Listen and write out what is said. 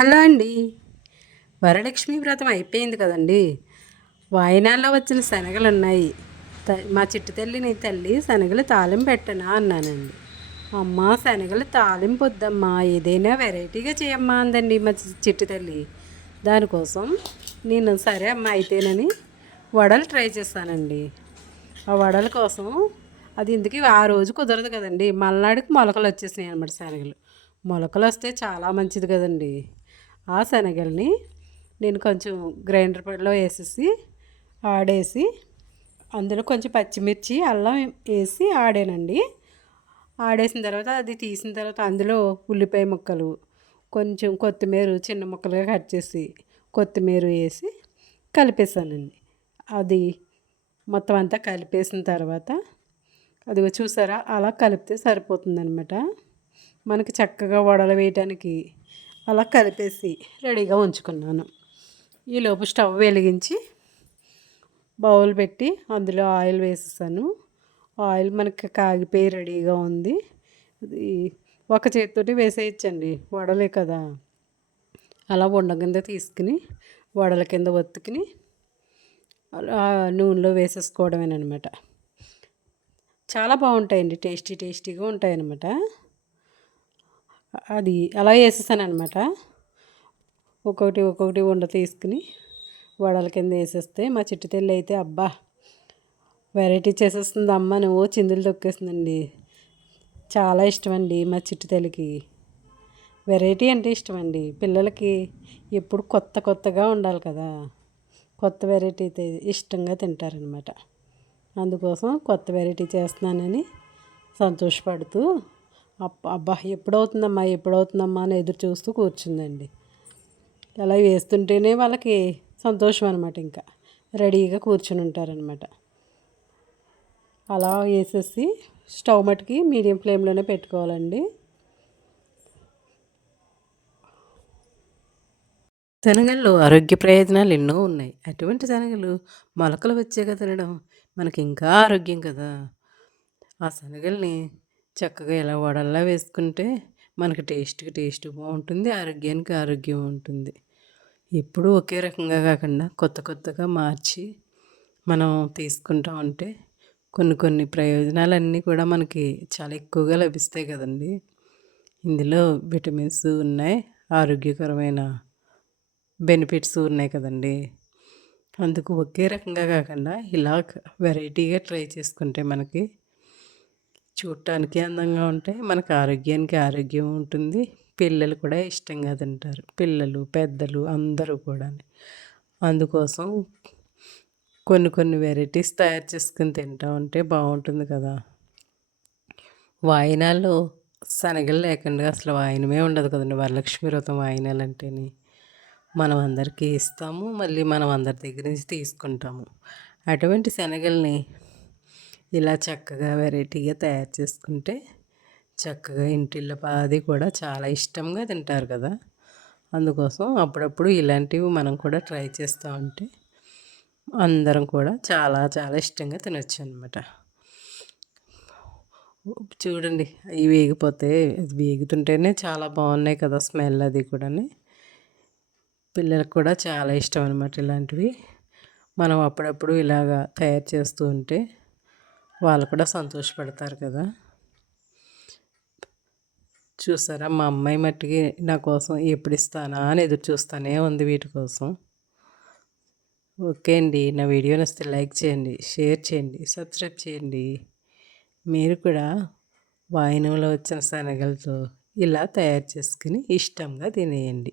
Hello అండి. వరలక్ష్మి వ్రతం అయిపోయింది కదండి. వాయినాల్లో వచ్చిన శనగలు ఉన్నాయి త- మా చిట్టు తల్లిని తల్లి శనగలు తాలింపు పెట్టనా అన్నానండి. అమ్మ శనగలు తాలింపు వద్దమ్మా ఏదైనా వెరైటీగా చేయమ్మా అందండి మా చి- చిట్టు తల్లి. దానికోసం నేను సరే అమ్మ అయితేనని వడలు ట్రై చేస్తానండి. ఆ వడల కోసం అది ఇందుకు ఆ రోజు కుదరదు కదండి. మల్నాడికి మొలకలు వచ్చేసినాయి అనమాట శనగలు. మొలకలు వస్తే చాలా మంచిది కదండి. ఆ శనగల్ని నేను కొంచెం గ్రైండర్ పడిలో వేసేసి ఆడేసి అందులో కొంచెం పచ్చిమిర్చి అల్లం వేసి ఆడానండి. ఆడేసిన తర్వాత అది తీసిన తర్వాత అందులో ఉల్లిపాయ ముక్కలు కొంచెం కొత్తిమీర చిన్న ముక్కలుగా కట్ చేసి కొత్తిమీర వేసి కలిపేసానండి అది మొత్తం అంతా కలిపేసిన తర్వాత అది చూసారా అలా కలిపితే సరిపోతుందనమాట మనకి చక్కగా వడలు వేయటానికి అలా కలిపేసి రెడీగా ఉంచుకున్నాను. ఈలోపు స్టవ్ వెలిగించి బౌల్ పెట్టి అందులో ఆయిల్ వేసేసాను. ఆయిల్ మనకి కాగిపోయి రెడీగా ఉంది. ఇది ఒక చేతితోటి వేసేయచ్చండి వడలే కదా. అలా ఉండ కింద తీసుకుని వడల కింద ఒత్తుకుని అలా నూనెలో వేసేసుకోవడమేనమాట చాలా బాగుంటాయండి టేస్టీ టేస్టీగా ఉంటాయన్నమాట. అది అలా వేసేసాను అనమాట ఒక్కొక్కటి ఒక్కొక్కటి ఉండ తీసుకుని వడల కింద వేసేస్తే మా చిట్టు తెల్లి అయితే అబ్బా వెరైటీ చేసేస్తుంది అమ్మ నువ్వు చిందులు తొక్కేస్తుందండి. చాలా ఇష్టం అండి మా చిట్టు తల్లికి. వెరైటీ అంటే ఇష్టం అండి పిల్లలకి ఎప్పుడు కొత్త కొత్తగా ఉండాలి కదా. కొత్త వెరైటీ అయితే ఇష్టంగా తింటారనమాట అందుకోసం కొత్త వెరైటీ చేస్తున్నానని సంతోషపడుతూ అబ్బా ఎప్పుడవుతుందమ్మా ఎప్పుడవుతుందమ్మా అని ఎదురు చూస్తూ కూర్చుందండి. అలా వేస్తుంటేనే వాళ్ళకి సంతోషం అనమాట ఇంకా. రెడీగా కూర్చుని ఉంటారనమాట అలా వేసేసి స్టవ్ మట్టుకి మీడియం ఫ్లేమ్లోనే పెట్టుకోవాలండి. శనగల్లో ఆరోగ్య ప్రయోజనాలు ఎన్నో ఉన్నాయి. అటువంటి శనగలు మొలకలు వచ్చాక తినడం మనకి ఇంకా ఆరోగ్యం కదా. ఆ శనగల్ని చక్కగా ఇలా వడల్లా వేసుకుంటే మనకి టేస్ట్కి టేస్ట్ బాగుంటుంది ఆరోగ్యానికి ఆరోగ్యం ఉంటుంది. ఎప్పుడూ ఒకే రకంగా కాకుండా కొత్త కొత్తగా మార్చి మనం తీసుకుంటా ఉంటే కొన్ని కొన్ని ప్రయోజనాలన్నీ కూడా మనకి చాలా ఎక్కువగా లభిస్తాయి కదండి. ఇందులో విటమిన్స్ ఉన్నాయి ఆరోగ్యకరమైన బెనిఫిట్స్ ఉన్నాయి కదండి. అందుకు ఒకే రకంగా కాకుండా ఇలా వెరైటీగా ట్రై చేసుకుంటే మనకి చూడటానికి అందంగా ఉంటాయి మనకు ఆరోగ్యానికి ఆరోగ్యం ఉంటుంది. పిల్లలు కూడా ఇష్టంగా తింటారు. పిల్లలు పెద్దలు అందరూ కూడా అందుకోసం కొన్ని కొన్ని వెరైటీస్ తయారు చేసుకుని తింటా ఉంటే బాగుంటుంది కదా. వాయినాల్లో శనగలు లేకుండా అసలు వాయినమే ఉండదు కదండి. వరలక్ష్మి వ్రతం వాయినాలు అంటేని మనం అందరికీ ఇస్తాము. మళ్ళీ మనం అందరి దగ్గర నుంచి తీసుకుంటాము. అటువంటి శనగల్ని ఇలా చక్కగా వెరైటీగా తయారు చేసుకుంటే చక్కగా ఇంటిళ్ళ పాది కూడా చాలా ఇష్టంగా తింటారు కదా. అందుకోసం అప్పుడప్పుడు ఇలాంటివి మనం కూడా ట్రై చేస్తూ ఉంటే అందరం కూడా చాలా చాలా ఇష్టంగా తినొచ్చు అనమాట చూడండి అవి వేగిపోతే వేగుతుంటేనే చాలా బాగున్నాయి కదా స్మెల్ అది కూడా పిల్లలకు కూడా చాలా ఇష్టం అనమాట ఇలాంటివి. మనం అప్పుడప్పుడు ఇలాగా తయారు చేస్తూ ఉంటే వాళ్ళు కూడా సంతోషపడతారు కదా. చూసారా మా అమ్మాయి మట్టికి నా కోసం ఎప్పుడు ఇస్తానా అని ఎదురు చూస్తానే ఉంది వీటి కోసం. ఓకే అండి నా వీడియో నచ్చితే లైక్ చేయండి షేర్ చేయండి సబ్స్క్రైబ్ చేయండి. మీరు కూడా వాయినంలో వచ్చిన శనగలతో ఇలా తయారు చేసుకుని ఇష్టంగా తినేయండి.